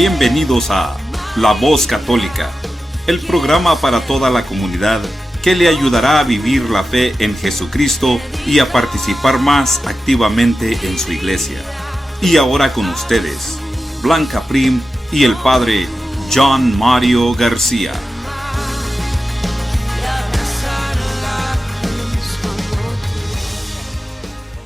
Bienvenidos a La Voz Católica, el programa para toda la comunidad que le ayudará a vivir la fe en Jesucristo y a participar más activamente en su iglesia. Y ahora con ustedes, Blanca Prim y el Padre John Mario García.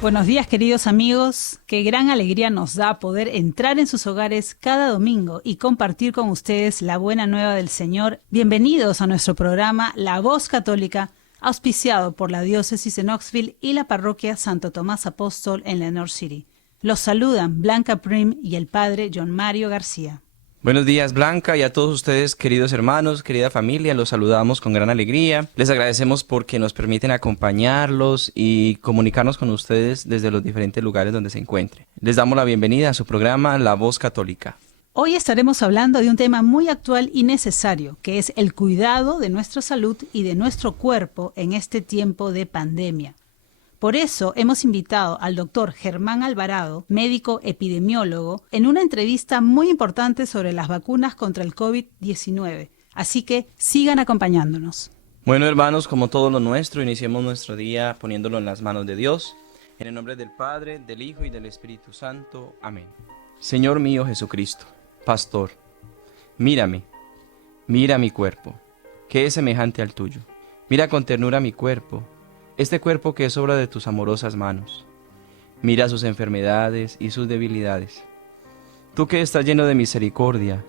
Buenos días, queridos amigos. Qué gran alegría nos da poder entrar en sus hogares cada domingo y compartir con ustedes la buena nueva del Señor. Bienvenidos a nuestro programa La Voz Católica, auspiciado por la Diócesis de Knoxville y la Parroquia Santo Tomás Apóstol en Lenoir City. Los saludan Blanca Prim y el Padre John Mario García. Buenos días, Blanca, y a todos ustedes, queridos hermanos, querida familia, los saludamos con gran alegría. Les agradecemos porque nos permiten acompañarlos y comunicarnos con ustedes desde los diferentes lugares donde se encuentren. Les damos la bienvenida a su programa La Voz Católica. Hoy estaremos hablando de un tema muy actual y necesario, que es el cuidado de nuestra salud y de nuestro cuerpo en este tiempo de pandemia. Por eso hemos invitado al doctor Germán Alvarado, médico epidemiólogo, en una entrevista muy importante sobre las vacunas contra el COVID-19. Así que sigan acompañándonos. Bueno, hermanos, como todo lo nuestro, iniciemos nuestro día poniéndolo en las manos de Dios. En el nombre del Padre, del Hijo y del Espíritu Santo. Amén. Señor mío Jesucristo, Pastor, mírame, mira mi cuerpo, que es semejante al tuyo. Mira con ternura mi cuerpo, este cuerpo que es obra de tus amorosas manos. Mira sus enfermedades y sus debilidades. Tú que estás lleno de misericordia,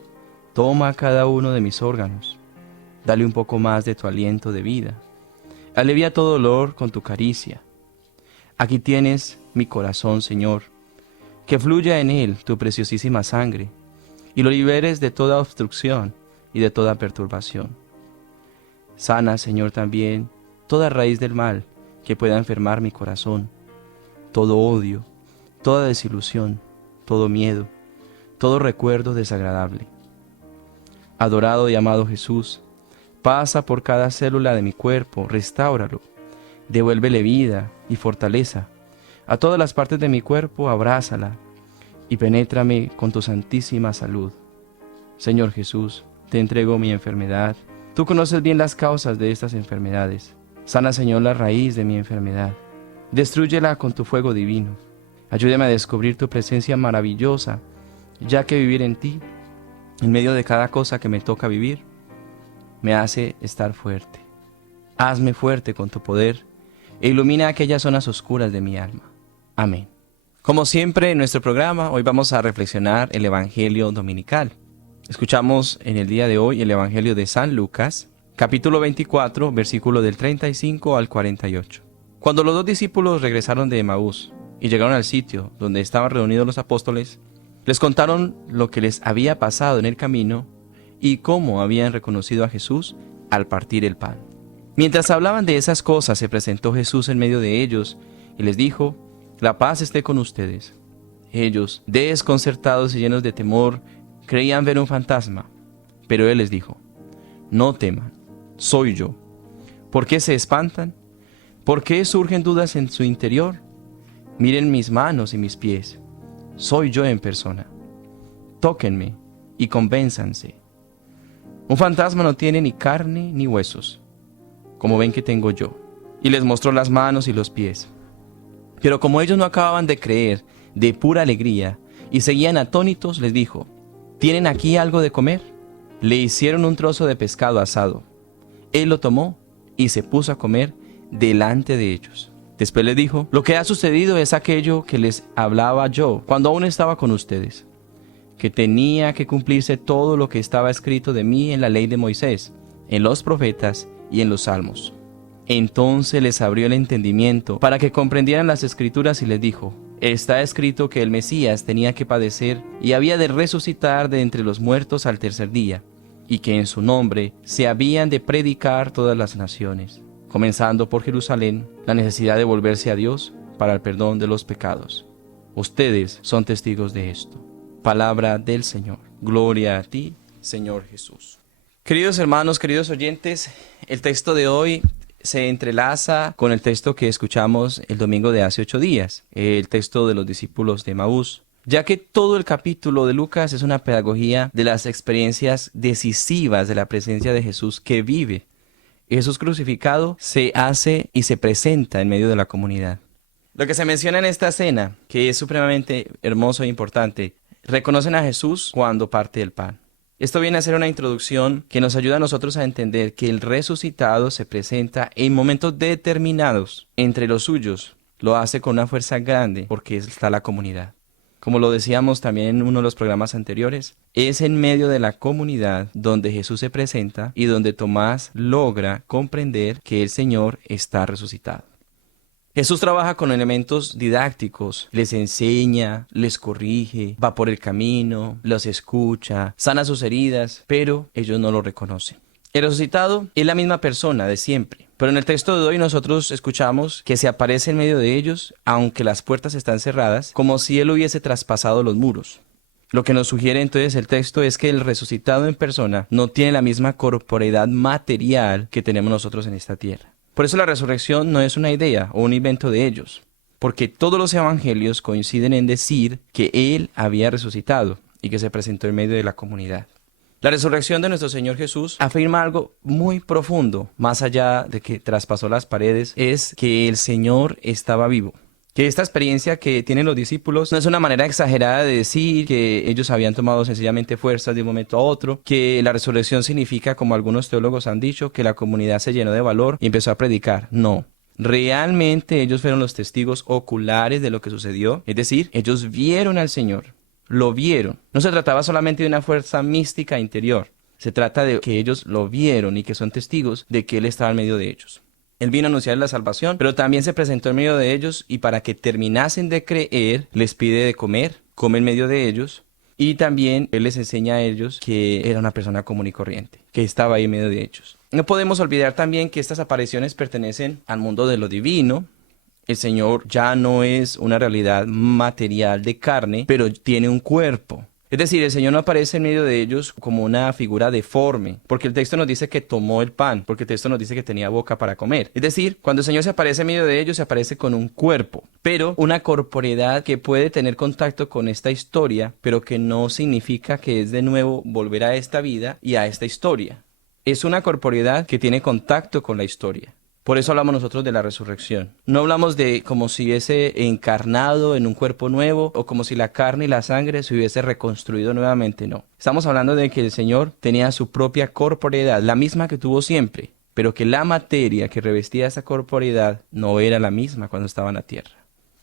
toma cada uno de mis órganos. Dale un poco más de tu aliento de vida. Alivia todo dolor con tu caricia. Aquí tienes mi corazón, Señor, que fluya en él tu preciosísima sangre y lo liberes de toda obstrucción y de toda perturbación. Sana, Señor, también toda raíz del mal que pueda enfermar mi corazón, todo odio, toda desilusión, todo miedo, todo recuerdo desagradable. Adorado y amado Jesús, pasa por cada célula de mi cuerpo, restáuralo, devuélvele vida y fortaleza. A todas las partes de mi cuerpo, abrázala y penétrame con tu santísima salud. Señor Jesús, te entrego mi enfermedad. Tú conoces bien las causas de estas enfermedades. Sana, Señor, la raíz de mi enfermedad. Destrúyela con tu fuego divino. Ayúdame a descubrir tu presencia maravillosa, ya que vivir en ti, en medio de cada cosa que me toca vivir, me hace estar fuerte. Hazme fuerte con tu poder e ilumina aquellas zonas oscuras de mi alma. Amén. Como siempre en nuestro programa, hoy vamos a reflexionar el Evangelio Dominical. Escuchamos en el día de hoy el Evangelio de San Lucas, capítulo 24, versículo del 35 al 48. Cuando los dos discípulos regresaron de Emaús y llegaron al sitio donde estaban reunidos los apóstoles, les contaron lo que les había pasado en el camino y cómo habían reconocido a Jesús al partir el pan. Mientras hablaban de esas cosas, se presentó Jesús en medio de ellos y les dijo: «La paz esté con ustedes». Ellos, desconcertados y llenos de temor, creían ver un fantasma, pero él les dijo: «No teman, soy yo». ¿Por qué se espantan? ¿Por qué surgen dudas en su interior? Miren mis manos y mis pies. Soy yo en persona. Tóquenme y convénzanse. Un fantasma no tiene ni carne ni huesos, como ven que tengo yo. Y les mostró las manos y los pies. Pero como ellos no acababan de creer, de pura alegría, y seguían atónitos, les dijo: ¿tienen aquí algo de comer? Le hicieron un trozo de pescado asado. Él lo tomó y se puso a comer delante de ellos. Después les dijo: lo que ha sucedido es aquello que les hablaba yo cuando aún estaba con ustedes, que tenía que cumplirse todo lo que estaba escrito de mí en la ley de Moisés, en los profetas y en los salmos. Entonces les abrió el entendimiento para que comprendieran las escrituras y les dijo: está escrito que el Mesías tenía que padecer y había de resucitar de entre los muertos al tercer día, y que en su nombre se habían de predicar todas las naciones, comenzando por Jerusalén, la necesidad de volverse a Dios para el perdón de los pecados. Ustedes son testigos de esto. Palabra del Señor. Gloria a ti, Señor Jesús. Queridos hermanos, queridos oyentes, el texto de hoy se entrelaza con el texto que escuchamos el domingo de hace 8 días, el texto de los discípulos de Emaús, ya que todo el capítulo de Lucas es una pedagogía de las experiencias decisivas de la presencia de Jesús que vive. Jesús crucificado se hace y se presenta en medio de la comunidad. Lo que se menciona en esta escena, que es supremamente hermoso e importante, reconocen a Jesús cuando parte el pan. Esto viene a ser una introducción que nos ayuda a nosotros a entender que el resucitado se presenta en momentos determinados entre los suyos. Lo hace con una fuerza grande porque está la comunidad. Como lo decíamos también en uno de los programas anteriores, es en medio de la comunidad donde Jesús se presenta y donde Tomás logra comprender que el Señor está resucitado. Jesús trabaja con elementos didácticos, les enseña, les corrige, va por el camino, los escucha, sana sus heridas, pero ellos no lo reconocen. El resucitado es la misma persona de siempre, pero en el texto de hoy nosotros escuchamos que se aparece en medio de ellos, aunque las puertas están cerradas, como si él hubiese traspasado los muros. Lo que nos sugiere entonces el texto es que el resucitado en persona no tiene la misma corporeidad material que tenemos nosotros en esta tierra. Por eso la resurrección no es una idea o un invento de ellos, porque todos los evangelios coinciden en decir que Él había resucitado y que se presentó en medio de la comunidad. La resurrección de nuestro Señor Jesús afirma algo muy profundo, más allá de que traspasó las paredes, es que el Señor estaba vivo. Que esta experiencia que tienen los discípulos no es una manera exagerada de decir que ellos habían tomado sencillamente fuerzas de un momento a otro, que la resurrección significa, como algunos teólogos han dicho, que la comunidad se llenó de valor y empezó a predicar. No. Realmente ellos fueron los testigos oculares de lo que sucedió, es decir, ellos vieron al Señor, lo vieron. No se trataba solamente de una fuerza mística interior, se trata de que ellos lo vieron y que son testigos de que Él estaba en medio de ellos. Él vino a anunciar la salvación, pero también se presentó en medio de ellos y para que terminasen de creer, les pide de comer, come en medio de ellos y también Él les enseña a ellos que era una persona común y corriente, que estaba ahí en medio de ellos. No podemos olvidar también que estas apariciones pertenecen al mundo de lo divino. El Señor ya no es una realidad material de carne, pero tiene un cuerpo. Es decir, el Señor no aparece en medio de ellos como una figura deforme, porque el texto nos dice que tomó el pan, porque el texto nos dice que tenía boca para comer. Es decir, cuando el Señor se aparece en medio de ellos, se aparece con un cuerpo, pero una corporeidad que puede tener contacto con esta historia, pero que no significa que es de nuevo volver a esta vida y a esta historia. Es una corporeidad que tiene contacto con la historia. Por eso hablamos nosotros de la resurrección. No hablamos de como si hubiese encarnado en un cuerpo nuevo o como si la carne y la sangre se hubiese reconstruido nuevamente, no. Estamos hablando de que el Señor tenía su propia corporeidad, la misma que tuvo siempre, pero que la materia que revestía esa corporeidad no era la misma cuando estaba en la tierra.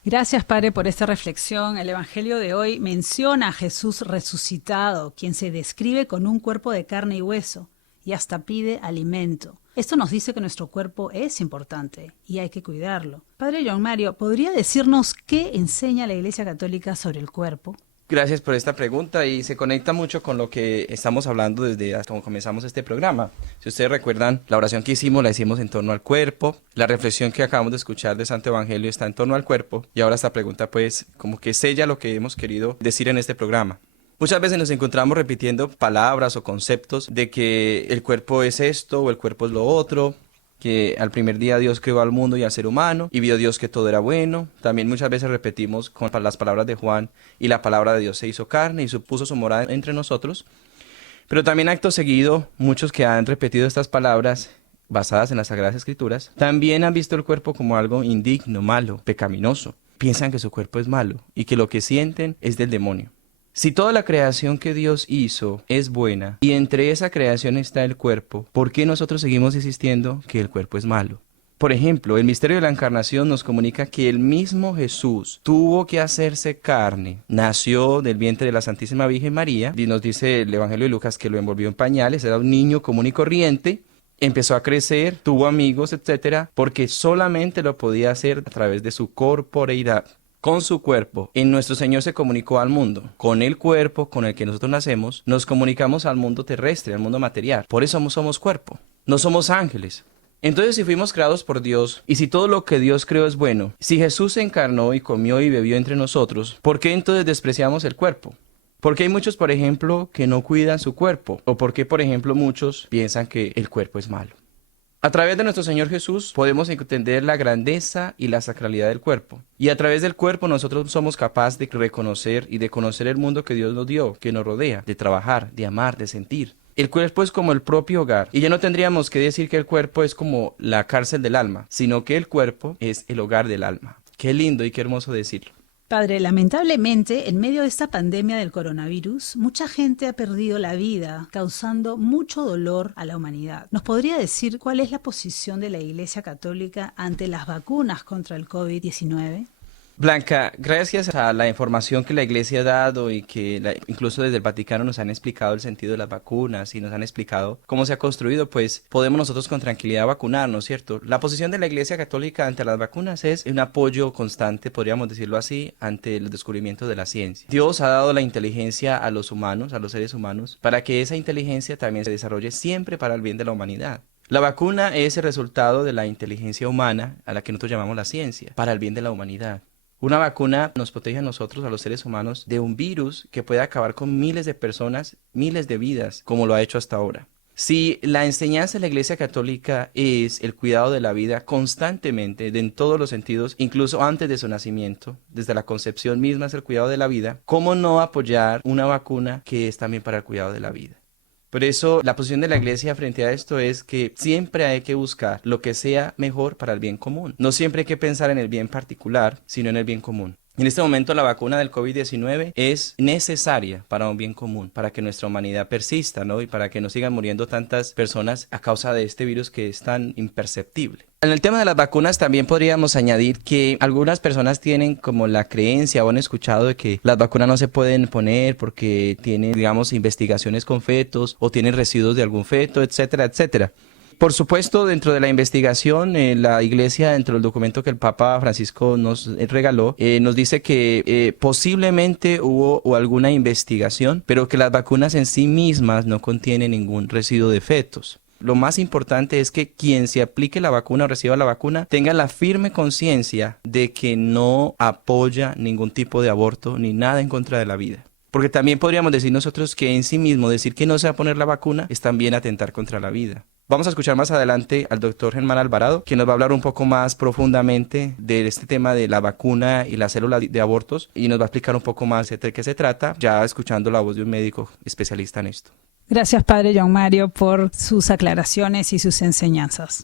Gracias, Padre, por esta reflexión. El Evangelio de hoy menciona a Jesús resucitado, quien se describe con un cuerpo de carne y hueso y hasta pide alimento. Esto nos dice que nuestro cuerpo es importante y hay que cuidarlo. Padre John Mario, ¿podría decirnos qué enseña la Iglesia Católica sobre el cuerpo? Gracias por esta pregunta y se conecta mucho con lo que estamos hablando desde cuando comenzamos este programa. Si ustedes recuerdan, la oración que hicimos la hicimos en torno al cuerpo, la reflexión que acabamos de escuchar de Santo Evangelio está en torno al cuerpo y ahora esta pregunta pues como que sella lo que hemos querido decir en este programa. Muchas veces nos encontramos repitiendo palabras o conceptos de que el cuerpo es esto o el cuerpo es lo otro, que al primer día Dios creó al mundo y al ser humano y vio Dios que todo era bueno. También muchas veces repetimos con las palabras de Juan y la palabra de Dios se hizo carne y puso su morada entre nosotros. Pero también acto seguido, muchos que han repetido estas palabras basadas en las Sagradas Escrituras, también han visto el cuerpo como algo indigno, malo, pecaminoso. Piensan que su cuerpo es malo y que lo que sienten es del demonio. Si toda la creación que Dios hizo es buena y entre esa creación está el cuerpo, ¿por qué nosotros seguimos insistiendo que el cuerpo es malo? Por ejemplo, el misterio de la encarnación nos comunica que el mismo Jesús tuvo que hacerse carne, nació del vientre de la Santísima Virgen María, y nos dice el Evangelio de Lucas que lo envolvió en pañales, era un niño común y corriente, empezó a crecer, tuvo amigos, etcétera, porque solamente lo podía hacer a través de su corporeidad. Con su cuerpo, en nuestro Señor se comunicó al mundo. Con el cuerpo con el que nosotros nacemos, nos comunicamos al mundo terrestre, al mundo material. Por eso somos cuerpo, no somos ángeles. Entonces, si fuimos creados por Dios, y si todo lo que Dios creó es bueno, si Jesús se encarnó y comió y bebió entre nosotros, ¿por qué entonces despreciamos el cuerpo? Porque hay muchos, por ejemplo, que no cuidan su cuerpo, o porque, por ejemplo, muchos piensan que el cuerpo es malo. A través de nuestro Señor Jesús podemos entender la grandeza y la sacralidad del cuerpo. Y a través del cuerpo nosotros somos capaces de reconocer y de conocer el mundo que Dios nos dio, que nos rodea, de trabajar, de amar, de sentir. El cuerpo es como el propio hogar. Y ya no tendríamos que decir que el cuerpo es como la cárcel del alma, sino que el cuerpo es el hogar del alma. Qué lindo y qué hermoso decirlo. Padre, lamentablemente, en medio de esta pandemia del coronavirus, mucha gente ha perdido la vida, causando mucho dolor a la humanidad. ¿Nos podría decir cuál es la posición de la Iglesia Católica ante las vacunas contra el COVID-19? Blanca, gracias a la información que la Iglesia ha dado y que incluso desde el Vaticano nos han explicado el sentido de las vacunas y nos han explicado cómo se ha construido, pues podemos nosotros con tranquilidad vacunarnos, ¿cierto? La posición de la Iglesia Católica ante las vacunas es un apoyo constante, podríamos decirlo así, ante el descubrimiento de la ciencia. Dios ha dado la inteligencia a los humanos, a los seres humanos, para que esa inteligencia también se desarrolle siempre para el bien de la humanidad. La vacuna es el resultado de la inteligencia humana, a la que nosotros llamamos la ciencia, para el bien de la humanidad. Una vacuna nos protege a nosotros, a los seres humanos, de un virus que puede acabar con miles de personas, miles de vidas, como lo ha hecho hasta ahora. Si la enseñanza de la Iglesia Católica es el cuidado de la vida constantemente, en todos los sentidos, incluso antes de su nacimiento, desde la concepción misma es el cuidado de la vida, ¿cómo no apoyar una vacuna que es también para el cuidado de la vida? Por eso, la posición de la Iglesia frente a esto es que siempre hay que buscar lo que sea mejor para el bien común. No siempre hay que pensar en el bien particular, sino en el bien común. En este momento, la vacuna del COVID-19 es necesaria para un bien común, para que nuestra humanidad persista, ¿no? Y para que no sigan muriendo tantas personas a causa de este virus que es tan imperceptible. En el tema de las vacunas también podríamos añadir que algunas personas tienen como la creencia o han escuchado de que las vacunas no se pueden poner porque tienen, digamos, investigaciones con fetos o tienen residuos de algún feto, etcétera, etcétera. Por supuesto, dentro de la investigación, la Iglesia, dentro del documento que el Papa Francisco nos regaló, nos dice que posiblemente hubo alguna investigación, pero que las vacunas en sí mismas no contienen ningún residuo de fetos. Lo más importante es que quien se aplique la vacuna o reciba la vacuna tenga la firme conciencia de que no apoya ningún tipo de aborto ni nada en contra de la vida. Porque también podríamos decir nosotros que en sí mismo decir que no se va a poner la vacuna es también atentar contra la vida. Vamos a escuchar más adelante al doctor Germán Alvarado, que nos va a hablar un poco más profundamente de este tema de la vacuna y la célula de abortos y nos va a explicar un poco más de qué se trata, ya escuchando la voz de un médico especialista en esto. Gracias, Padre John Mario, por sus aclaraciones y sus enseñanzas.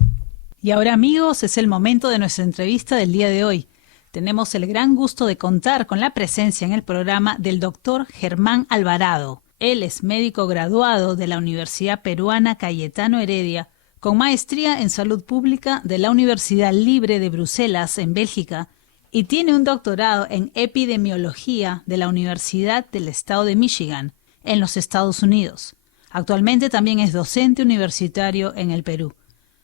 Y ahora, amigos, es el momento de nuestra entrevista del día de hoy. Tenemos el gran gusto de contar con la presencia en el programa del doctor Germán Alvarado. Él es médico graduado de la Universidad Peruana Cayetano Heredia, con maestría en salud pública de la Universidad Libre de Bruselas, en Bélgica, y tiene un doctorado en epidemiología de la Universidad del Estado de Michigan, en los Estados Unidos. Actualmente también es docente universitario en el Perú.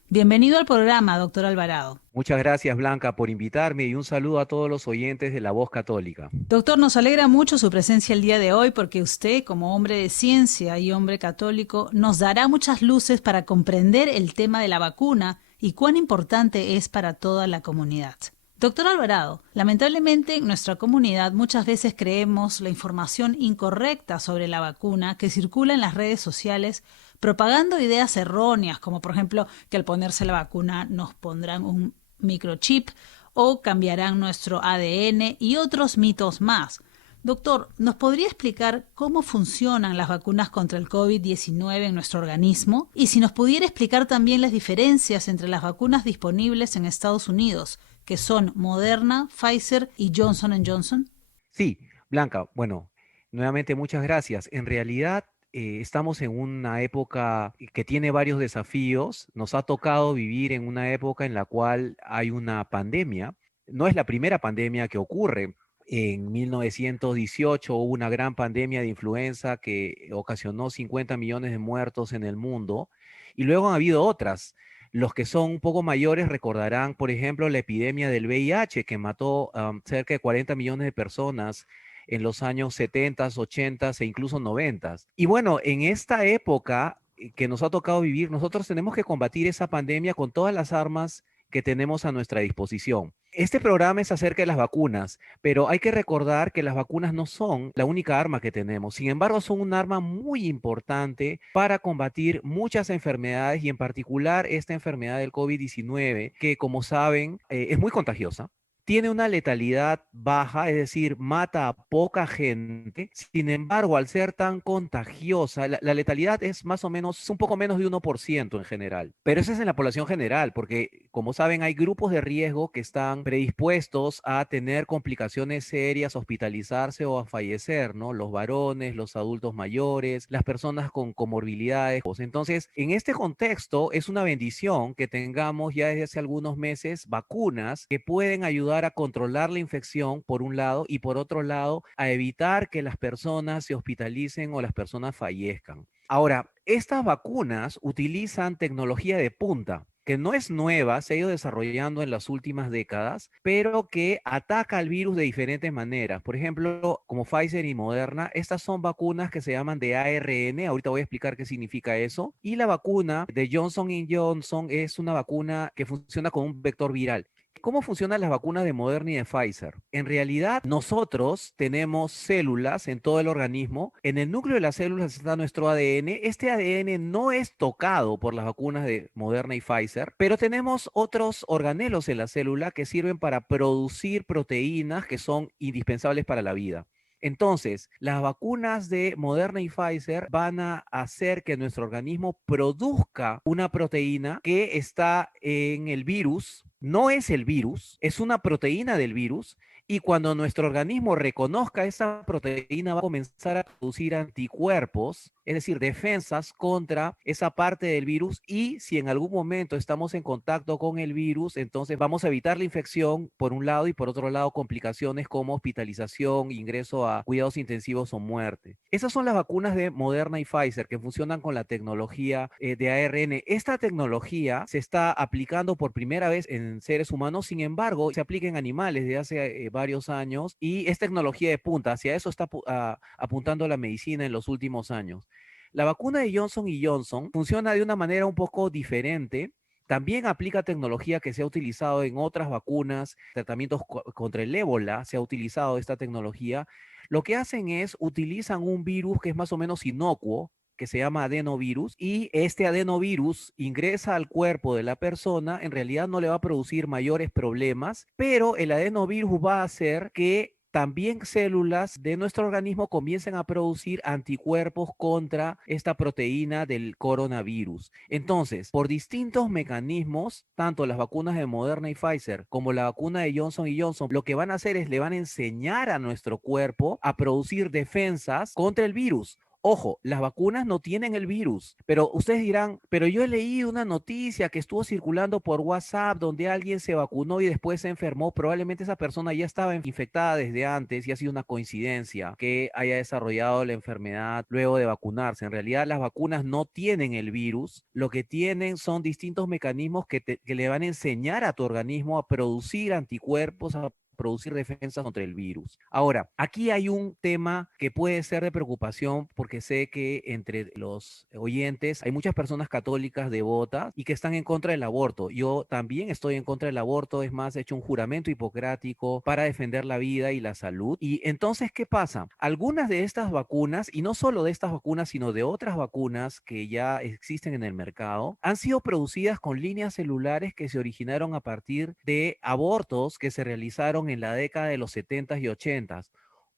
Bienvenido al programa, doctor Alvarado. Muchas gracias, Blanca, por invitarme y un saludo a todos los oyentes de La Voz Católica. Doctor, nos alegra mucho su presencia el día de hoy porque usted, como hombre de ciencia y hombre católico, nos dará muchas luces para comprender el tema de la vacuna y cuán importante es para toda la comunidad. Doctor Alvarado, lamentablemente en nuestra comunidad muchas veces creemos la información incorrecta sobre la vacuna que circula en las redes sociales, propagando ideas erróneas, como por ejemplo que al ponerse la vacuna nos pondrán un microchip o cambiarán nuestro ADN y otros mitos más. Doctor, ¿nos podría explicar cómo funcionan las vacunas contra el COVID-19 en nuestro organismo? Y si nos pudiera explicar también las diferencias entre las vacunas disponibles en Estados Unidos, que son Moderna, Pfizer y Johnson & Johnson. Sí, Blanca, bueno, nuevamente muchas gracias. En realidad estamos en una época que tiene varios desafíos. Nos ha tocado vivir en una época en la cual hay una pandemia. No es la primera pandemia que ocurre. En 1918 hubo una gran pandemia de influenza que ocasionó 50 millones de muertos en el mundo. Y luego han habido otras. Los que son un poco mayores recordarán, por ejemplo, la epidemia del VIH que mató cerca de 40 millones de personas en los años 70, 80 e incluso 90. Y bueno, en esta época que nos ha tocado vivir, nosotros tenemos que combatir esa pandemia con todas las armas que tenemos a nuestra disposición. Este programa es acerca de las vacunas, pero hay que recordar que las vacunas no son la única arma que tenemos. Sin embargo, son un arma muy importante para combatir muchas enfermedades y en particular esta enfermedad del COVID-19, que como saben es muy contagiosa. Tiene una letalidad baja, es decir, mata a poca gente. Sin embargo, al ser tan contagiosa, la letalidad es más o menos, es un poco menos de 1% en general. Pero eso es en la población general, porque como saben, hay grupos de riesgo que están predispuestos a tener complicaciones serias, hospitalizarse o a fallecer, ¿no? Los varones, los adultos mayores, las personas con comorbilidades. Entonces, en este contexto, es una bendición que tengamos ya desde hace algunos meses vacunas que pueden ayudar a controlar la infección, por un lado, y por otro lado, a evitar que las personas se hospitalicen o las personas fallezcan. Ahora, estas vacunas utilizan tecnología de punta, que no es nueva, se ha ido desarrollando en las últimas décadas, pero que ataca al virus de diferentes maneras. Por ejemplo, como Pfizer y Moderna, estas son vacunas que se llaman de ARN, ahorita voy a explicar qué significa eso, y la vacuna de Johnson Johnson es una vacuna que funciona con un vector viral. ¿Cómo funcionan las vacunas de Moderna y de Pfizer? En realidad, nosotros tenemos células en todo el organismo. En el núcleo de las células está nuestro ADN. Este ADN no es tocado por las vacunas de Moderna y Pfizer, pero tenemos otros organelos en la célula que sirven para producir proteínas que son indispensables para la vida. Entonces, las vacunas de Moderna y Pfizer van a hacer que nuestro organismo produzca una proteína que está en el virus. No es el virus, es una proteína del virus. Y cuando nuestro organismo reconozca esa proteína, va a comenzar a producir anticuerpos, es decir, defensas contra esa parte del virus. Y si en algún momento estamos en contacto con el virus, entonces vamos a evitar la infección por un lado y por otro lado complicaciones como hospitalización, ingreso a cuidados intensivos o muerte. Esas son las vacunas de Moderna y Pfizer que funcionan con la tecnología de ARN. Esta tecnología se está aplicando por primera vez en seres humanos, sin embargo, se aplica en animales desde hace varios años y es tecnología de punta. Hacia eso está apuntando la medicina en los últimos años. La vacuna de Johnson Johnson funciona de una manera un poco diferente. También aplica tecnología que se ha utilizado en otras vacunas, tratamientos contra el ébola, se ha utilizado esta tecnología. Lo que hacen es utilizan un virus que es más o menos inocuo, que se llama adenovirus, y este adenovirus ingresa al cuerpo de la persona, en realidad no le va a producir mayores problemas, pero el adenovirus va a hacer que también células de nuestro organismo comiencen a producir anticuerpos contra esta proteína del coronavirus. Entonces, por distintos mecanismos, tanto las vacunas de Moderna y Pfizer como la vacuna de Johnson Johnson, lo que van a hacer es le van a enseñar a nuestro cuerpo a producir defensas contra el virus. Ojo, las vacunas no tienen el virus, pero ustedes dirán, pero yo he leído una noticia que estuvo circulando por WhatsApp donde alguien se vacunó y después se enfermó. Probablemente esa persona ya estaba infectada desde antes y ha sido una coincidencia que haya desarrollado la enfermedad luego de vacunarse. En realidad, las vacunas no tienen el virus, lo que tienen son distintos mecanismos que le van a enseñar a tu organismo a producir anticuerpos, a producir defensas contra el virus. Ahora, aquí hay un tema que puede ser de preocupación porque sé que entre los oyentes hay muchas personas católicas devotas y que están en contra del aborto. Yo también estoy en contra del aborto, es más, he hecho un juramento hipocrático para defender la vida y la salud. Y entonces, ¿qué pasa? Algunas de estas vacunas, y no solo de estas vacunas, sino de otras vacunas que ya existen en el mercado, han sido producidas con líneas celulares que se originaron a partir de abortos que se realizaron en la década de los 70s y 80s.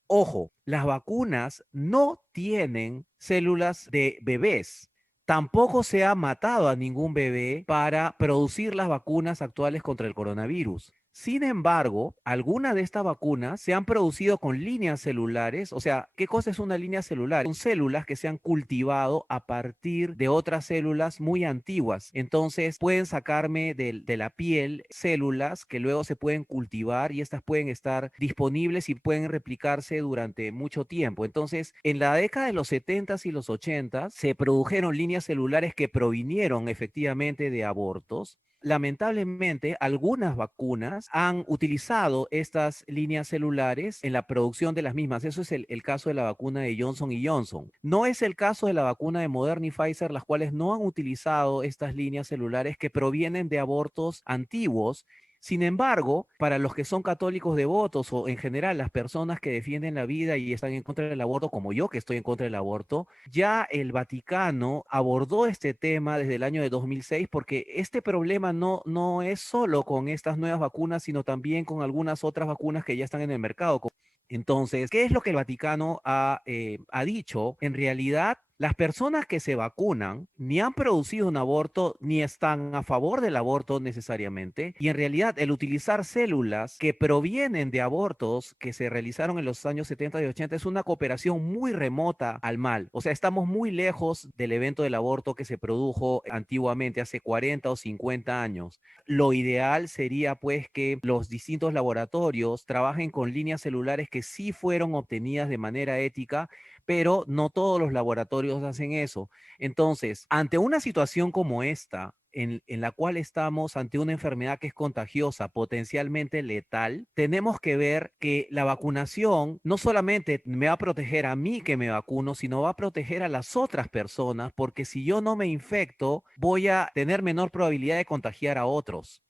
Ojo, las vacunas no tienen células de bebés. Tampoco se ha matado a ningún bebé para producir las vacunas actuales contra el coronavirus. Sin embargo, algunas de estas vacunas se han producido con líneas celulares. O sea, ¿qué cosa es una línea celular? Son células que se han cultivado a partir de otras células muy antiguas. Entonces, pueden sacarme de la piel células que luego se pueden cultivar y estas pueden estar disponibles y pueden replicarse durante mucho tiempo. Entonces, en la década de los 70s y los 80s se produjeron líneas celulares que provinieron efectivamente de abortos. Lamentablemente, algunas vacunas han utilizado estas líneas celulares en la producción de las mismas. Eso es el caso de la vacuna de Johnson Johnson. No es el caso de la vacuna de Moderna y Pfizer, las cuales no han utilizado estas líneas celulares que provienen de abortos antiguos. Sin embargo, para los que son católicos devotos o en general las personas que defienden la vida y están en contra del aborto, como yo que estoy en contra del aborto, ya el Vaticano abordó este tema desde el año de 2006 porque este problema no es solo con estas nuevas vacunas, sino también con algunas otras vacunas que ya están en el mercado. Entonces, ¿qué es lo que el Vaticano ha dicho? En realidad, las personas que se vacunan ni han producido un aborto ni están a favor del aborto necesariamente. Y en realidad, el utilizar células que provienen de abortos que se realizaron en los años 70 y 80 es una cooperación muy remota al mal. O sea, estamos muy lejos del evento del aborto que se produjo antiguamente, hace 40 o 50 años. Lo ideal sería pues que los distintos laboratorios trabajen con líneas celulares que sí fueron obtenidas de manera ética, pero no todos los laboratorios hacen eso. Entonces, ante una situación como esta, en la cual estamos ante una enfermedad que es contagiosa, potencialmente letal, tenemos que ver que la vacunación no solamente me va a proteger a mí que me vacuno, sino va a proteger a las otras personas, porque si yo no me infecto, voy a tener menor probabilidad de contagiar a otros.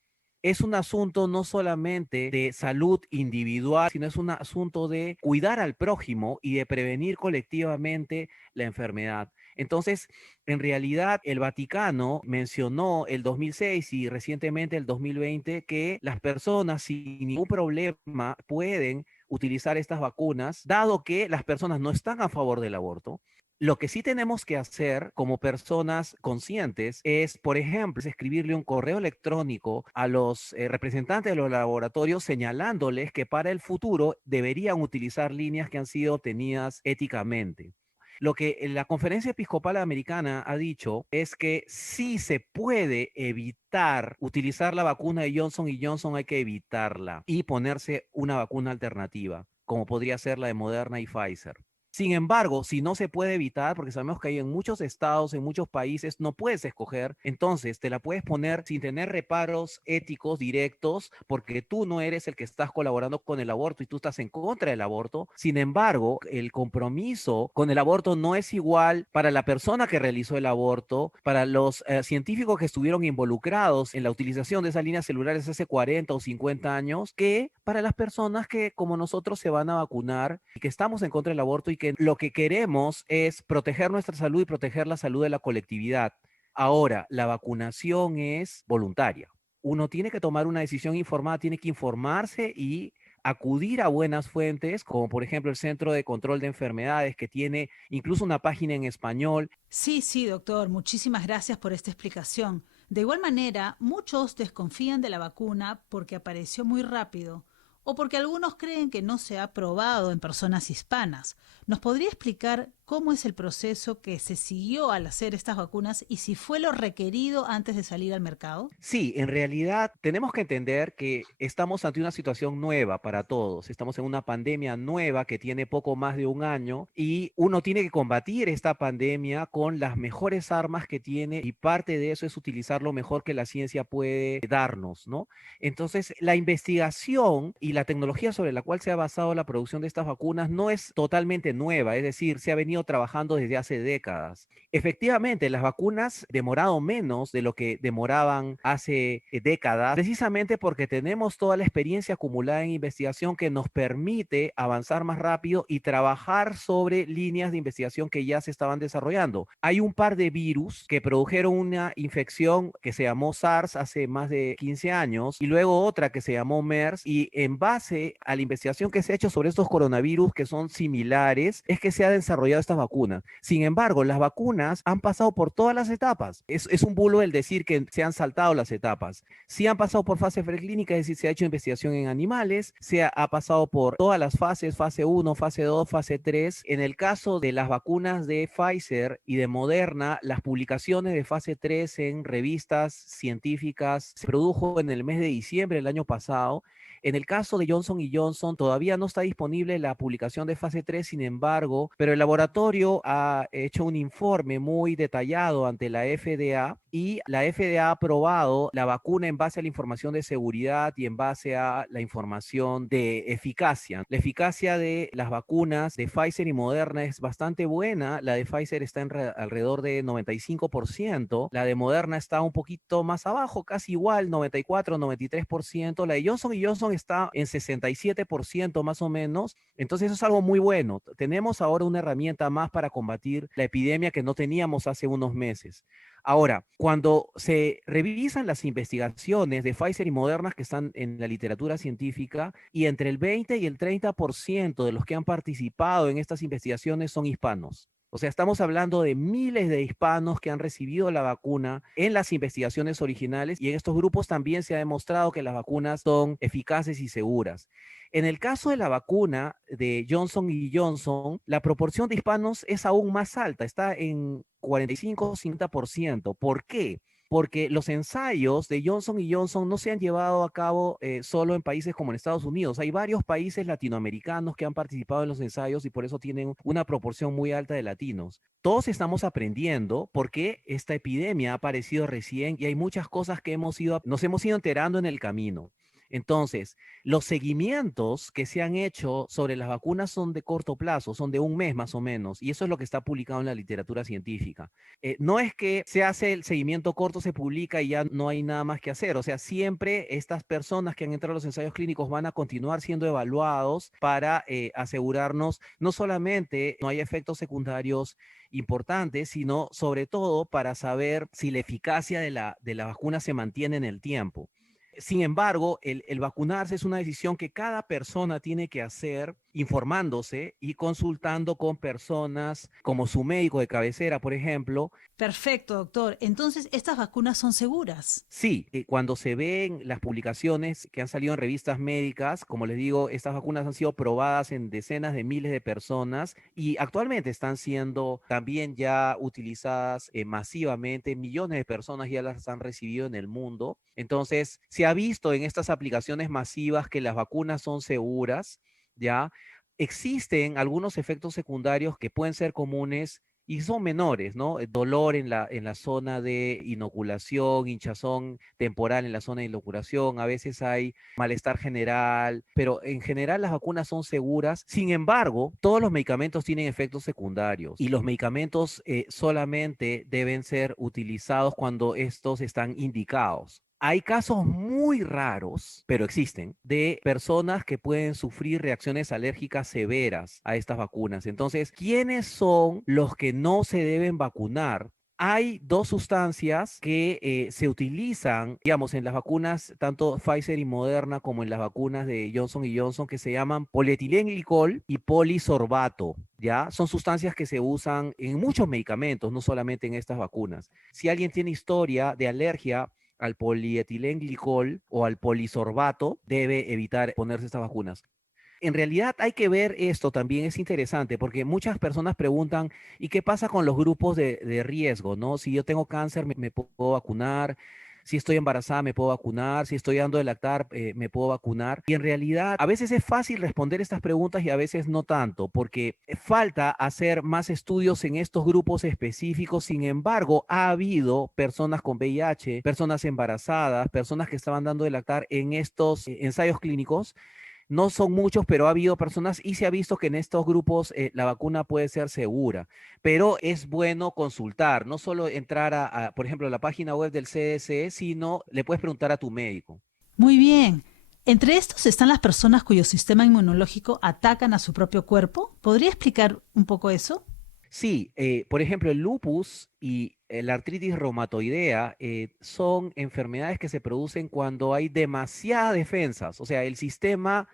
Es un asunto no solamente de salud individual, sino es un asunto de cuidar al prójimo y de prevenir colectivamente la enfermedad. Entonces, en realidad, el Vaticano mencionó el 2006 y recientemente el 2020 que las personas sin ningún problema pueden utilizar estas vacunas, dado que las personas no están a favor del aborto. Lo que sí tenemos que hacer como personas conscientes es, por ejemplo, es escribirle un correo electrónico a los representantes de los laboratorios señalándoles que para el futuro deberían utilizar líneas que han sido obtenidas éticamente. Lo que la Conferencia Episcopal Americana ha dicho es que sí se puede evitar utilizar la vacuna de Johnson y Johnson, hay que evitarla y ponerse una vacuna alternativa, como podría ser la de Moderna y Pfizer. Sin embargo, si no se puede evitar, porque sabemos que hay en muchos estados, en muchos países, no puedes escoger, entonces te la puedes poner sin tener reparos éticos directos, porque tú no eres el que estás colaborando con el aborto y tú estás en contra del aborto. Sin embargo, el compromiso con el aborto no es igual para la persona que realizó el aborto, para los científicos que estuvieron involucrados en la utilización de esas líneas celulares hace 40 o 50 años, que para las personas que como nosotros se van a vacunar y que estamos en contra del aborto y que lo que queremos es proteger nuestra salud y proteger la salud de la colectividad. Ahora, la vacunación es voluntaria. Uno tiene que tomar una decisión informada, tiene que informarse y acudir a buenas fuentes, como por ejemplo el Centro de Control de Enfermedades, que tiene incluso una página en español. Sí, sí, doctor, muchísimas gracias por esta explicación. De igual manera, muchos desconfían de la vacuna porque apareció muy rápido o porque algunos creen que no se ha probado en personas hispanas. ¿Nos podría explicar cómo es el proceso que se siguió al hacer estas vacunas y si fue lo requerido antes de salir al mercado? Sí, en realidad tenemos que entender que estamos ante una situación nueva para todos. Estamos en una pandemia nueva que tiene poco más de un año y uno tiene que combatir esta pandemia con las mejores armas que tiene y parte de eso es utilizar lo mejor que la ciencia puede darnos, ¿no? Entonces, la investigación y la tecnología sobre la cual se ha basado la producción de estas vacunas no es totalmente nueva, es decir, se ha venido trabajando desde hace décadas. Efectivamente, las vacunas demorado menos de lo que demoraban hace décadas, precisamente porque tenemos toda la experiencia acumulada en investigación que nos permite avanzar más rápido y trabajar sobre líneas de investigación que ya se estaban desarrollando. Hay un par de virus que produjeron una infección que se llamó SARS hace más de 15 años y luego otra que se llamó MERS y en base a la investigación que se ha hecho sobre estos coronavirus que son similares es que se ha desarrollado estas vacunas. Sin embargo, las vacunas han pasado por todas las etapas. Es un bulo el decir que se han saltado las etapas. Sí han pasado por fase preclínica, es decir, se ha hecho investigación en animales, ha pasado por todas las fases, fase 1, fase 2, fase 3. En el caso de las vacunas de Pfizer y de Moderna, las publicaciones de fase 3 en revistas científicas se produjo en el mes de diciembre del año pasado. En el caso caso de Johnson y Johnson, todavía no está disponible la publicación de fase 3, sin embargo, pero el laboratorio ha hecho un informe muy detallado ante la FDA y la FDA ha aprobado la vacuna en base a la información de seguridad y en base a la información de eficacia. La eficacia de las vacunas de Pfizer y Moderna es bastante buena. La de Pfizer está alrededor de 95%, la de Moderna está un poquito más abajo, casi igual, 94, 93%. La de Johnson Johnson está en 67% más o menos. Entonces eso es algo muy bueno. Tenemos ahora una herramienta más para combatir la epidemia que no teníamos hace unos meses. Ahora, cuando se revisan las investigaciones de Pfizer y Moderna que están en la literatura científica, y entre el 20 y el 30% de los que han participado en estas investigaciones son hispanos. O sea, estamos hablando de miles de hispanos que han recibido la vacuna en las investigaciones originales, y en estos grupos también se ha demostrado que las vacunas son eficaces y seguras. En el caso de la vacuna de Johnson y Johnson, la proporción de hispanos es aún más alta, está en 45-50%. ¿Por qué? Porque los ensayos de Johnson y Johnson no se han llevado a cabo solo en países como en Estados Unidos. Hay varios países latinoamericanos que han participado en los ensayos y por eso tienen una proporción muy alta de latinos. Todos estamos aprendiendo porque esta epidemia ha aparecido recién y hay muchas cosas que nos hemos ido enterando en el camino. Entonces, los seguimientos que se han hecho sobre las vacunas son de corto plazo, son de un mes más o menos, y eso es lo que está publicado en la literatura científica. No es que se hace el seguimiento corto, se publica y ya no hay nada más que hacer. O sea, siempre estas personas que han entrado a los ensayos clínicos van a continuar siendo evaluados para asegurarnos no solamente no hay efectos secundarios importantes, sino sobre todo para saber si la eficacia de la vacuna se mantiene en el tiempo. Sin embargo, el vacunarse es una decisión que cada persona tiene que hacer informándose y consultando con personas como su médico de cabecera, por ejemplo. Perfecto, doctor. Entonces, ¿estas vacunas son seguras? Sí, cuando se ven las publicaciones que han salido en revistas médicas, como les digo, estas vacunas han sido probadas en decenas de miles de personas y actualmente están siendo también ya utilizadas masivamente. Millones de personas ya las han recibido en el mundo. Entonces, se ha visto en estas aplicaciones masivas que las vacunas son seguras, ¿ya? Existen algunos efectos secundarios que pueden ser comunes y son menores, ¿no? Dolor en la zona de inoculación, hinchazón temporal en la zona de inoculación, a veces hay malestar general, pero en general las vacunas son seguras. Sin embargo, todos los medicamentos tienen efectos secundarios y los medicamentos solamente deben ser utilizados cuando estos están indicados. Hay casos muy raros, pero existen, de personas que pueden sufrir reacciones alérgicas severas a estas vacunas. Entonces, ¿quiénes son los que no se deben vacunar? Hay dos sustancias que se utilizan, digamos, en las vacunas, tanto Pfizer y Moderna como en las vacunas de Johnson y Johnson, que se llaman polietilenglicol y polisorbato, ¿ya? Son sustancias que se usan en muchos medicamentos, no solamente en estas vacunas. Si alguien tiene historia de alergia al polietilenglicol o al polisorbato, debe evitar ponerse estas vacunas. En realidad hay que ver esto también, es interesante, porque muchas personas preguntan, ¿y qué pasa con los grupos de riesgo, no? Si yo tengo cáncer, ¿me puedo vacunar? Si estoy embarazada, ¿me puedo vacunar? Si estoy dando de lactar, ¿me puedo vacunar? Y en realidad, a veces es fácil responder estas preguntas y a veces no tanto, porque falta hacer más estudios en estos grupos específicos. Sin embargo, ha habido personas con VIH, personas embarazadas, personas que estaban dando de lactar en estos ensayos clínicos. No son muchos, pero ha habido personas y se ha visto que en estos grupos la vacuna puede ser segura, pero es bueno consultar, no solo entrar por ejemplo, a la página web del CDC, sino le puedes preguntar a tu médico. Muy bien. ¿Entre estos están las personas cuyo sistema inmunológico atacan a su propio cuerpo? ¿Podría explicar un poco eso? Sí, por ejemplo, el lupus y la artritis reumatoidea son enfermedades que se producen cuando hay demasiadas defensas, o sea, el sistema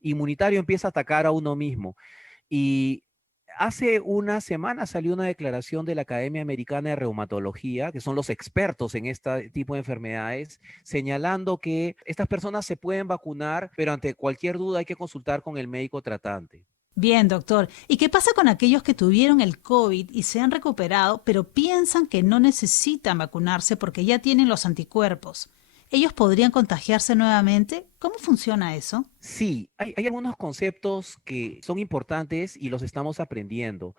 inmunitario empieza a atacar a uno mismo. Y hace una semana salió una declaración de la Academia Americana de Reumatología, que son los expertos en este tipo de enfermedades, señalando que estas personas se pueden vacunar, pero ante cualquier duda hay que consultar con el médico tratante. Bien, doctor. ¿Y qué pasa con aquellos que tuvieron el COVID y se han recuperado, pero piensan que no necesitan vacunarse porque ya tienen los anticuerpos? ¿Ellos podrían contagiarse nuevamente? ¿Cómo funciona eso? Sí, hay algunos conceptos que son importantes y los estamos aprendiendo.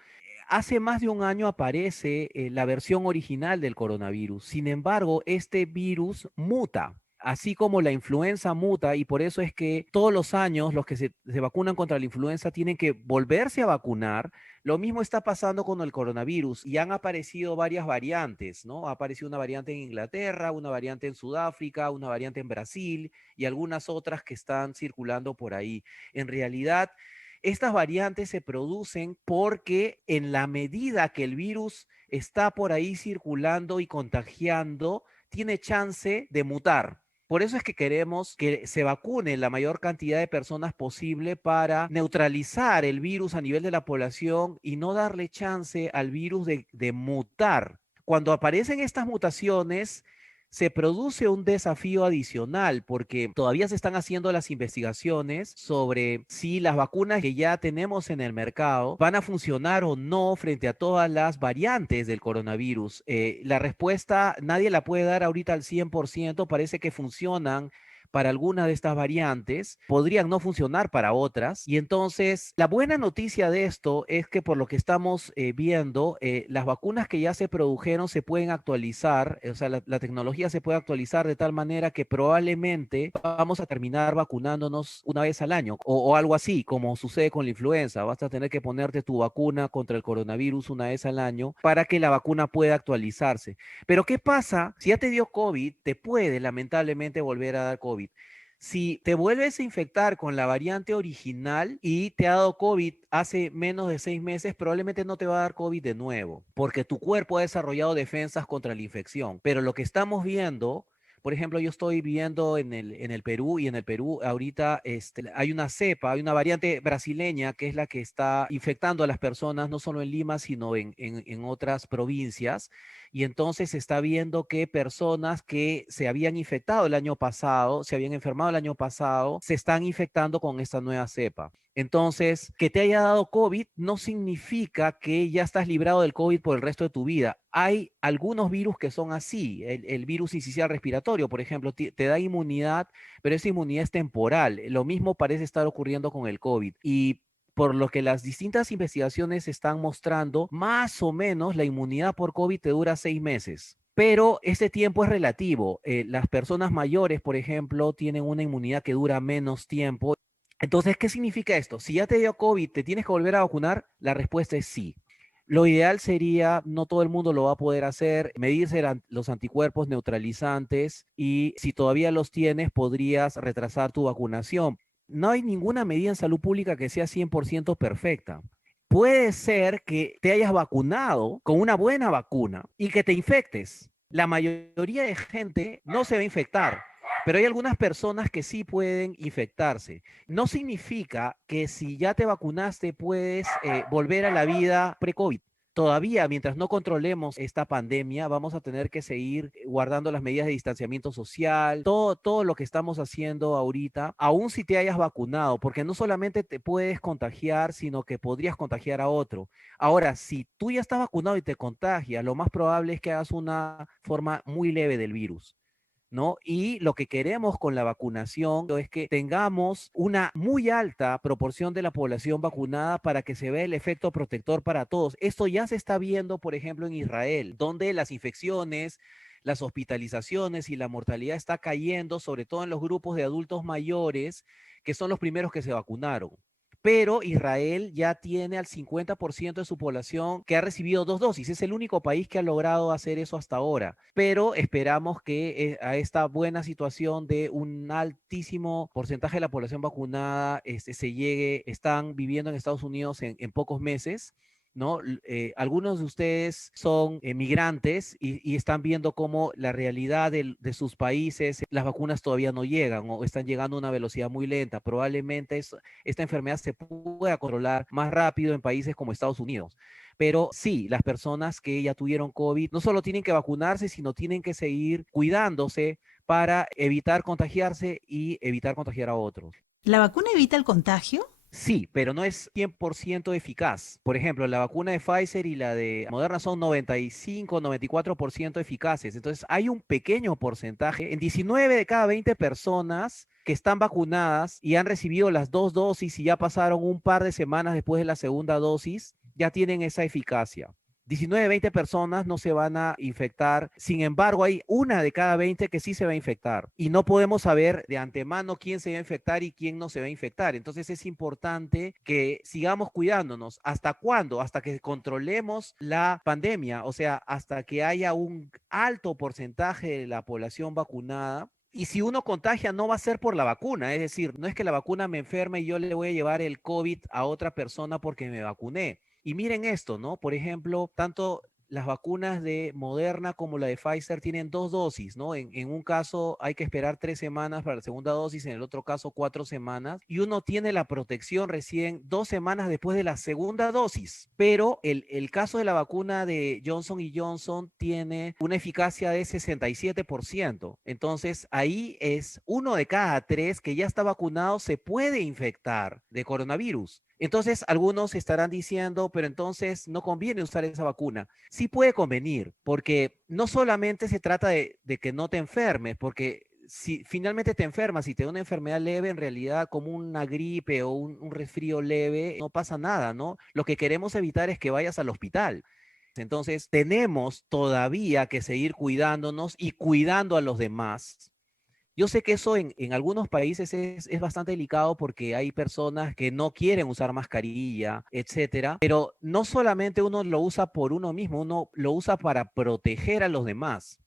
Hace más de un año aparece la versión original del coronavirus. Sin embargo, este virus muta, así como la influenza muta, y por eso es que todos los años los que se vacunan contra la influenza tienen que volverse a vacunar. Lo mismo está pasando con el coronavirus y han aparecido varias variantes, ¿no? Ha aparecido una variante en Inglaterra, una variante en Sudáfrica, una variante en Brasil y algunas otras que están circulando por ahí. En realidad, estas variantes se producen porque en la medida que el virus está por ahí circulando y contagiando, tiene chance de mutar. Por eso es que queremos que se vacune la mayor cantidad de personas posible para neutralizar el virus a nivel de la población y no darle chance al virus de mutar. Cuando aparecen estas mutaciones, se produce un desafío adicional porque todavía se están haciendo las investigaciones sobre si las vacunas que ya tenemos en el mercado van a funcionar o no frente a todas las variantes del coronavirus. La respuesta nadie la puede dar ahorita al 100%, parece que funcionan para algunas de estas variantes, podrían no funcionar para otras. Y entonces, la buena noticia de esto es que por lo que estamos viendo, las vacunas que ya se produjeron se pueden actualizar, o sea, la tecnología se puede actualizar de tal manera que probablemente vamos a terminar vacunándonos una vez al año o algo así, como sucede con la influenza. Vas a tener que ponerte tu vacuna contra el coronavirus una vez al año para que la vacuna pueda actualizarse. Pero ¿qué pasa? Si ya te dio COVID, te puede lamentablemente volver a dar COVID. Si te vuelves a infectar con la variante original y te ha dado COVID hace menos de 6 meses, probablemente no te va a dar COVID de nuevo, porque tu cuerpo ha desarrollado defensas contra la infección. Pero lo que estamos viendo, por ejemplo, yo estoy viviendo en el Perú y en el Perú ahorita hay una cepa, hay una variante brasileña que es la que está infectando a las personas, no solo en Lima, sino en otras provincias. Y entonces se está viendo que personas que se habían infectado el año pasado, se habían enfermado el año pasado, se están infectando con esta nueva cepa. Entonces, que te haya dado COVID no significa que ya estás librado del COVID por el resto de tu vida. Hay algunos virus que son así. El virus incisional respiratorio, por ejemplo, te da inmunidad, pero esa inmunidad es temporal. Lo mismo parece estar ocurriendo con el COVID. Y por lo que las distintas investigaciones están mostrando, más o menos la inmunidad por COVID te dura 6 meses. Pero este tiempo es relativo. Las personas mayores, por ejemplo, tienen una inmunidad que dura menos tiempo. Entonces, ¿qué significa esto? Si ya te dio COVID, ¿te tienes que volver a vacunar? La respuesta es sí. Lo ideal sería, no todo el mundo lo va a poder hacer, medirse los anticuerpos neutralizantes y si todavía los tienes, podrías retrasar tu vacunación. No hay ninguna medida en salud pública que sea 100% perfecta. Puede ser que te hayas vacunado con una buena vacuna y que te infectes. La mayoría de gente no se va a infectar, pero hay algunas personas que sí pueden infectarse. No significa que si ya te vacunaste puedes volver a la vida pre-COVID. Todavía, mientras no controlemos esta pandemia, vamos a tener que seguir guardando las medidas de distanciamiento social, todo lo que estamos haciendo ahorita, aun si te hayas vacunado, porque no solamente te puedes contagiar, sino que podrías contagiar a otro. Ahora, si tú ya estás vacunado y te contagias, lo más probable es que hagas una forma muy leve del virus, ¿no? Y lo que queremos con la vacunación es que tengamos una muy alta proporción de la población vacunada para que se vea el efecto protector para todos. Esto ya se está viendo, por ejemplo, en Israel, donde las infecciones, las hospitalizaciones y la mortalidad está cayendo, sobre todo en los grupos de adultos mayores, que son los primeros que se vacunaron. Pero Israel ya tiene al 50% de su población que ha recibido 2 dosis. Es el único país que ha logrado hacer eso hasta ahora. Pero esperamos que a esta buena situación de un altísimo porcentaje de la población vacunada se llegue. Están viviendo en Estados Unidos en pocos meses, ¿no? Algunos de ustedes son migrantes y están viendo cómo la realidad de sus países, las vacunas todavía no llegan o están llegando a una velocidad muy lenta. Probablemente esta enfermedad se pueda controlar más rápido en países como Estados Unidos. Pero sí, las personas que ya tuvieron COVID no solo tienen que vacunarse, sino tienen que seguir cuidándose para evitar contagiarse y evitar contagiar a otros. ¿La vacuna evita el contagio? Sí, pero no es 100% eficaz. Por ejemplo, la vacuna de Pfizer y la de Moderna son 95, 94% eficaces. Entonces, hay un pequeño porcentaje, en 19 de cada 20 personas que están vacunadas y han recibido las dos dosis y ya pasaron un par de semanas después de la segunda dosis, ya tienen esa eficacia. 19 de 20 personas no se van a infectar. Sin embargo, hay una de cada 20 que sí se va a infectar. Y no podemos saber de antemano quién se va a infectar y quién no se va a infectar. Entonces es importante que sigamos cuidándonos. ¿Hasta cuándo? Hasta que controlemos la pandemia. O sea, hasta que haya un alto porcentaje de la población vacunada. Y si uno contagia, no va a ser por la vacuna. Es decir, no es que la vacuna me enferme y yo le voy a llevar el COVID a otra persona porque me vacuné. Y miren esto, ¿no? Por ejemplo, tanto las vacunas de Moderna como la de Pfizer tienen dos dosis, ¿no? En un caso hay que esperar 3 semanas para la segunda dosis, en el otro caso 4 semanas, y uno tiene la protección recién 2 semanas después de la segunda dosis. Pero el caso de la vacuna de Johnson Johnson tiene una eficacia de 67%. Entonces, ahí es 1 de cada 3 que ya está vacunado se puede infectar de coronavirus. Entonces, algunos estarán diciendo, pero entonces no conviene usar esa vacuna. Sí puede convenir, porque no solamente se trata de que no te enfermes, porque si finalmente te enfermas y te da una enfermedad leve, en realidad como una gripe o un resfrío leve, no pasa nada, ¿no? Lo que queremos evitar es que vayas al hospital. Entonces, tenemos todavía que seguir cuidándonos y cuidando a los demás. Yo sé que eso en algunos países es bastante delicado porque hay personas que no quieren usar mascarilla, etcétera, pero no solamente uno lo usa por uno mismo, uno lo usa para proteger a los demás.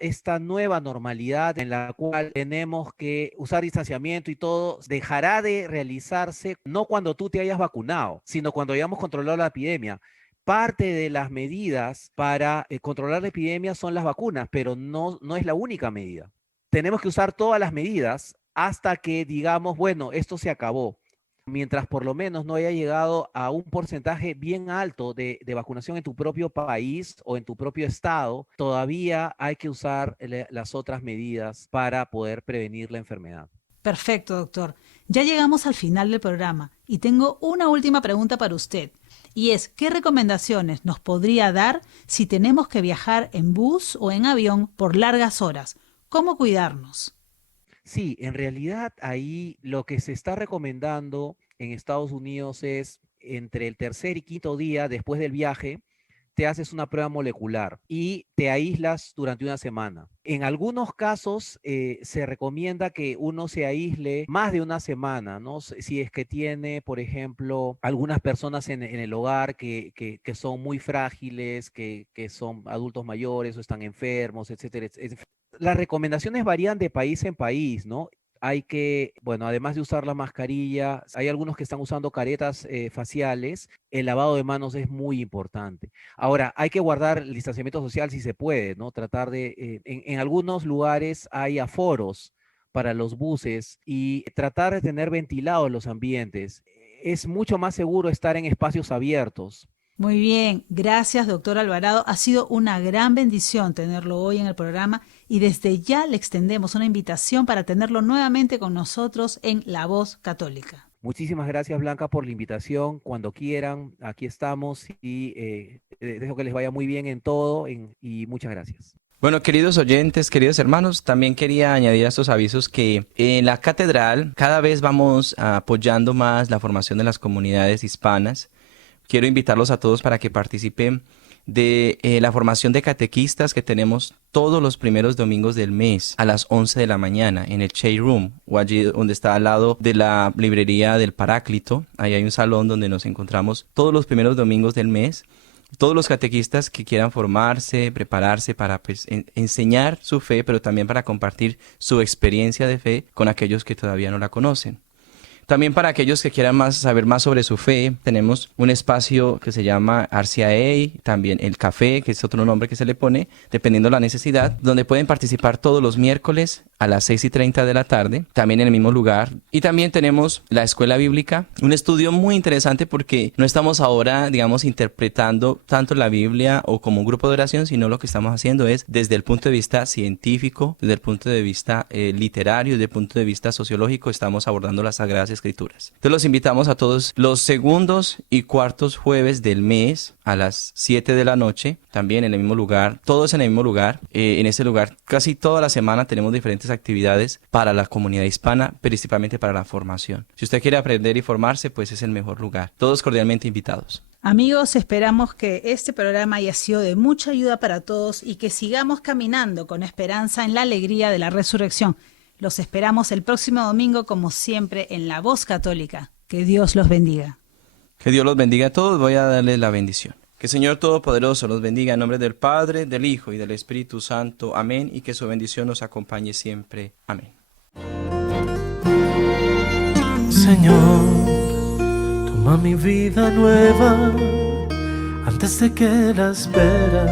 Esta nueva normalidad en la cual tenemos que usar distanciamiento y todo, dejará de realizarse no cuando tú te hayas vacunado, sino cuando hayamos controlado la epidemia. Parte de las medidas para controlar la epidemia son las vacunas, pero no es la única medida. Tenemos que usar todas las medidas hasta que digamos, bueno, esto se acabó. Mientras por lo menos no haya llegado a un porcentaje bien alto de vacunación en tu propio país o en tu propio estado, todavía hay que usar las otras medidas para poder prevenir la enfermedad. Perfecto, doctor. Ya llegamos al final del programa y tengo una última pregunta para usted. Y es, ¿qué recomendaciones nos podría dar si tenemos que viajar en bus o en avión por largas horas? ¿Cómo cuidarnos? Sí, en realidad ahí lo que se está recomendando en Estados Unidos es entre el tercer y quinto día después del viaje, te haces una prueba molecular y te aíslas durante una semana. En algunos casos se recomienda que uno se aísle más de una semana, ¿no? Si es que tiene, por ejemplo, algunas personas en el hogar que son muy frágiles, que son adultos mayores o están enfermos, etcétera, etcétera. Las recomendaciones varían de país en país, ¿no? Hay que, bueno, además de usar la mascarilla, hay algunos que están usando caretas faciales. El lavado de manos es muy importante. Ahora, hay que guardar el distanciamiento social si se puede, ¿no? Tratar de, en algunos lugares hay aforos para los buses y tratar de tener ventilados los ambientes. Es mucho más seguro estar en espacios abiertos. Muy bien, gracias doctor Alvarado. Ha sido una gran bendición tenerlo hoy en el programa y desde ya le extendemos una invitación para tenerlo nuevamente con nosotros en La Voz Católica. Muchísimas gracias, Blanca, por la invitación. Cuando quieran, aquí estamos y deseo que les vaya muy bien en todo y muchas gracias. Bueno, queridos oyentes, queridos hermanos, también quería añadir a estos avisos que en la catedral cada vez vamos apoyando más la formación de las comunidades hispanas. Quiero invitarlos a todos para que participen de la formación de catequistas que tenemos todos los primeros domingos del mes a las 11 de la mañana en el Chey Room, o allí donde está al lado de la librería del Paráclito. Ahí hay un salón donde nos encontramos todos los primeros domingos del mes. Todos los catequistas que quieran formarse, prepararse para enseñar su fe, pero también para compartir su experiencia de fe con aquellos que todavía no la conocen. También para aquellos que quieran saber más sobre su fe, tenemos un espacio que se llama RCIA, también el café, que es otro nombre que se le pone, dependiendo de la necesidad, donde pueden participar todos los miércoles a las 6:30 de la tarde, también en el mismo lugar. Y también tenemos la escuela bíblica, un estudio muy interesante porque no estamos ahora, digamos, interpretando tanto la Biblia o como un grupo de oración, sino lo que estamos haciendo es desde el punto de vista científico, desde el punto de vista literario, desde el punto de vista sociológico, estamos abordando las Sagradas Escrituras. Entonces los invitamos a todos los segundos y cuartos jueves del mes a las 7 de la noche, también en el mismo lugar, todos en el mismo lugar. En ese lugar casi toda la semana tenemos diferentes actividades para la comunidad hispana, principalmente para la formación. Si usted quiere aprender y formarse, pues es el mejor lugar. Todos cordialmente invitados. Amigos, esperamos que este programa haya sido de mucha ayuda para todos y que sigamos caminando con esperanza en la alegría de la resurrección. Los esperamos el próximo domingo, como siempre, en La Voz Católica. Que Dios los bendiga. Que Dios los bendiga a todos. Voy a darles la bendición. Que el Señor Todopoderoso los bendiga en nombre del Padre, del Hijo y del Espíritu Santo. Amén. Y que su bendición nos acompañe siempre. Amén. Señor, toma mi vida nueva antes de que la espera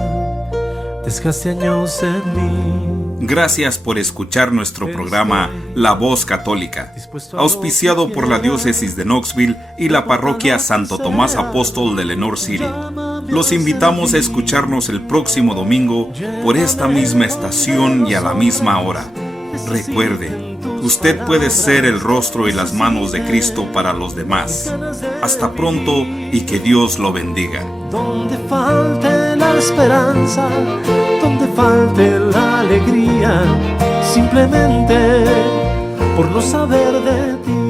desgaste años en mí. Gracias por escuchar nuestro programa La Voz Católica, auspiciado por la Diócesis de Knoxville y la Parroquia Santo Tomás Apóstol de Lenoir City. Los invitamos a escucharnos el próximo domingo por esta misma estación y a la misma hora. Recuerde, usted puede ser el rostro y las manos de Cristo para los demás. Hasta pronto y que Dios lo bendiga. Donde falte la esperanza, donde falte la alegría, simplemente por no saber de ti.